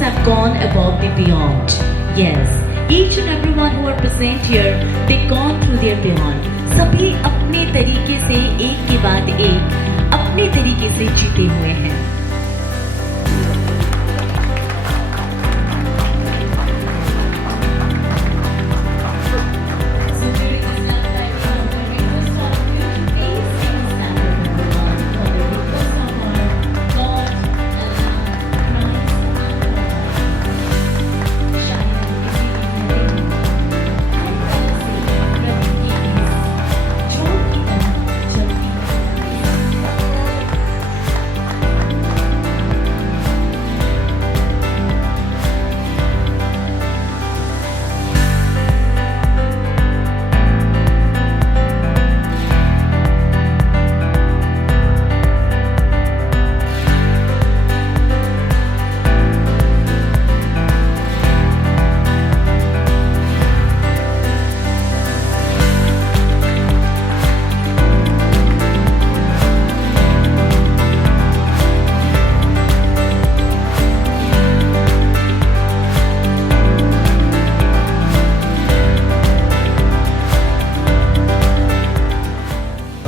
have gone above the beyond. Yes, each and everyone who are present here, they gone through their beyond. सभी अपने तरीके से एक के बाद एक अपने तरीके से जीते हुए हैं.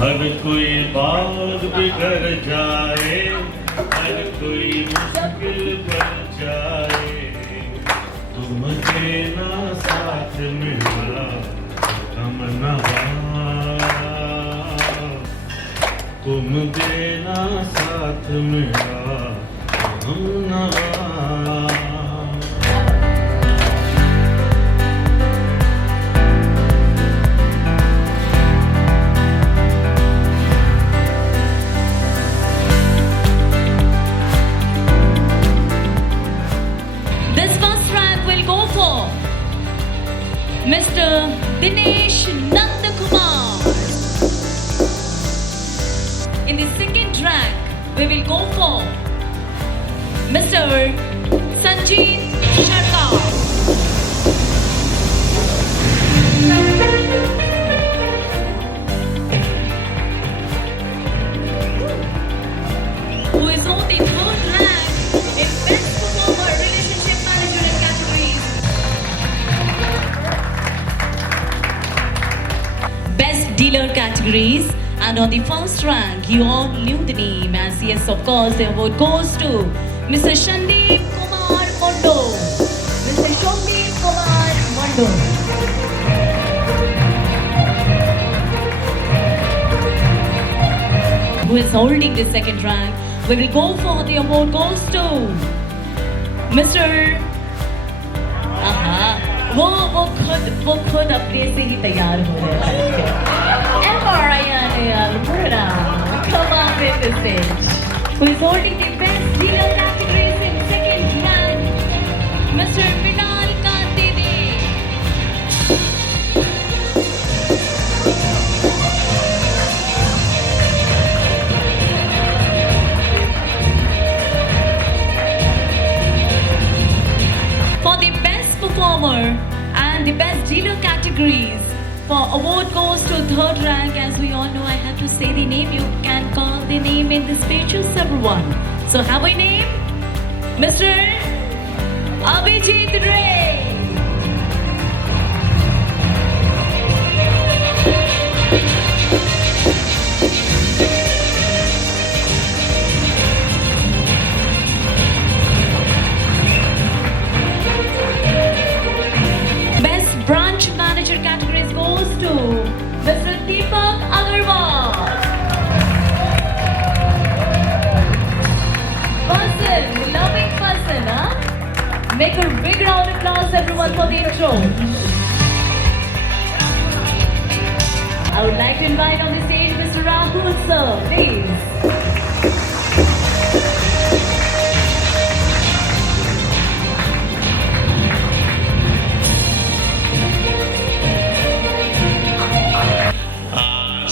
हर कोई बाग बिगड़ जाए, हर कोई मुश्किल पड़ जाए, तुमके ना साथ मिला हम नवा, तुम देना साथ मिला हम नवा. Mr. Dinesh Nandakumar. In the second rank, we will go for Mr. Sanjeev Sharma. Who is on the third rank in Best Performer Relationship Management categories. Best Dealer categories, and on the first rank you all knew the name as yes, of course, the award goes to Mr. Shandeep Kumar Mondo. Mr. Shandeep Kumar Mondo. Who is holding the second rank. We will go for the award goes to Mr. वो खुद अपने से ही तैयार हो रहे हैं. Come on with the stage. Who is holding the best dealer categories in second rank? Mr. Vinal Kantide. For the best performer and the best dealer categories, for award goes to third rank. As we all know, I have to say the name. You can call the name in the speeches, everyone. So have a name? Mr. Abhijit Ray. Categories goes to Mr. Deepak Agarwal. Person, loving person, huh? Make a big round of applause, everyone, for the intro. I would like to invite on the stage Mr. Rahul, sir, please.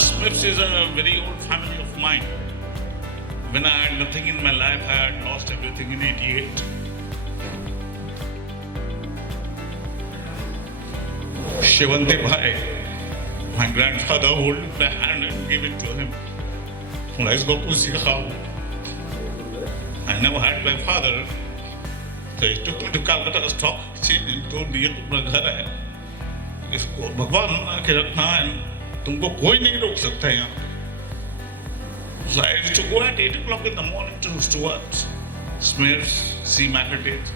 SMIFS is a very old family of mine. When I had nothing in my life, I had lost everything in '88. Shivante Bhai, my grandfather held my hand and gave it to him. I never had my father, So he took me to Calcutta Stock Exchange and told me, ये तुम्हारा घर है, इसको भगवान बना के रखना है, तुमको कोई नहीं रोक सकता है यहाँ. So I used to go at 8 o'clock in the morning to Stuart, SMIFS, see magazines,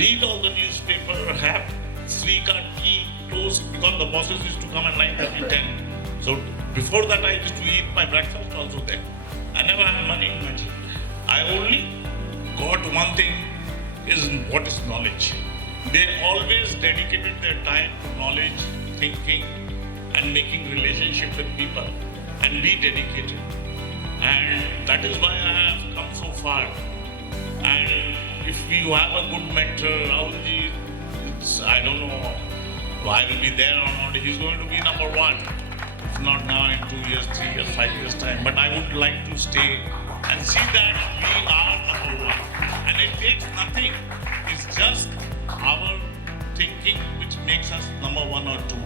read all the newspaper, have sleek card key closed because the bosses used to come at 9:30, 10. So before that I used to eat my breakfast also there. I never had money in my team. I only got one thing is what is knowledge. They always dedicated their time to knowledge, thinking and making relationship with people and be dedicated. And that is why I have come so far. And if you have a good mentor, Rahulji, I don't know I will be there or not. He's going to be number one. If not now, in 2 years, 3 years, 5 years time. But I would like to stay and see that we are number one. And it takes nothing. It's just our thinking which makes us number one or two.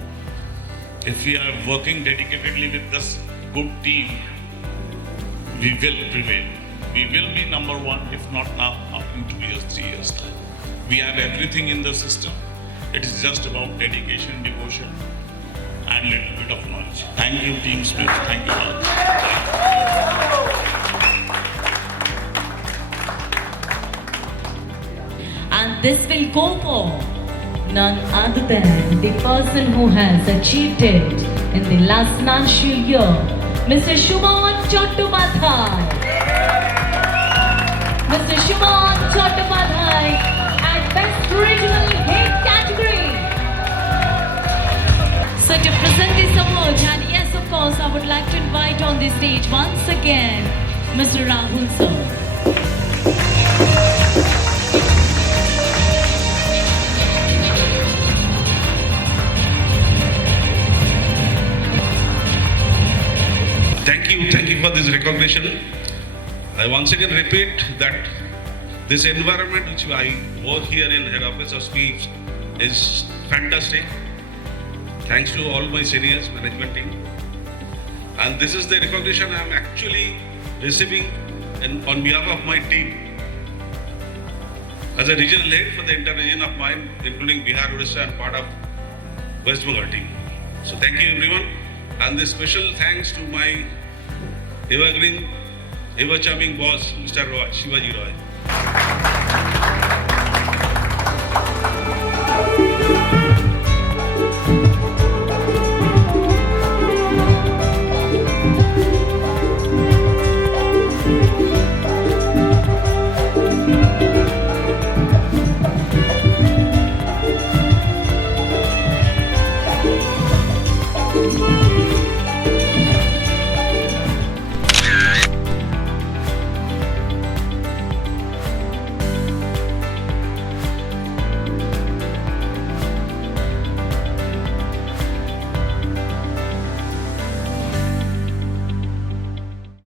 If we are working dedicatedly with this good team, we will prevail. We will be number one, if not now, in 2 years, 3 years time. We have everything in the system. It is just about dedication, devotion, and little bit of knowledge. Thank you, Team Smith. Thank you all. And this will go for none other than the person who has achieved it in the last financial year, Mr. Shuman Chattopadhyay. Mr. Shuman Chattopadhyay at Best Regional Hit category. So to present this award, and yes, of course, I would like to invite on the stage once again, Mr. Rahul sir. Thank you for this recognition. I once again repeat that this environment which I work here in head office of SMIFS is fantastic. Thanks to all my seniors, management team. And this is the recognition I am actually receiving on behalf of my team as a regional head for the entire region of mine, including Bihar, Odisha and part of West Bengal team. So thank you everyone. And this special thanks to my evergreen, ever charming boss, Mr. Roy, Shivaji Roy.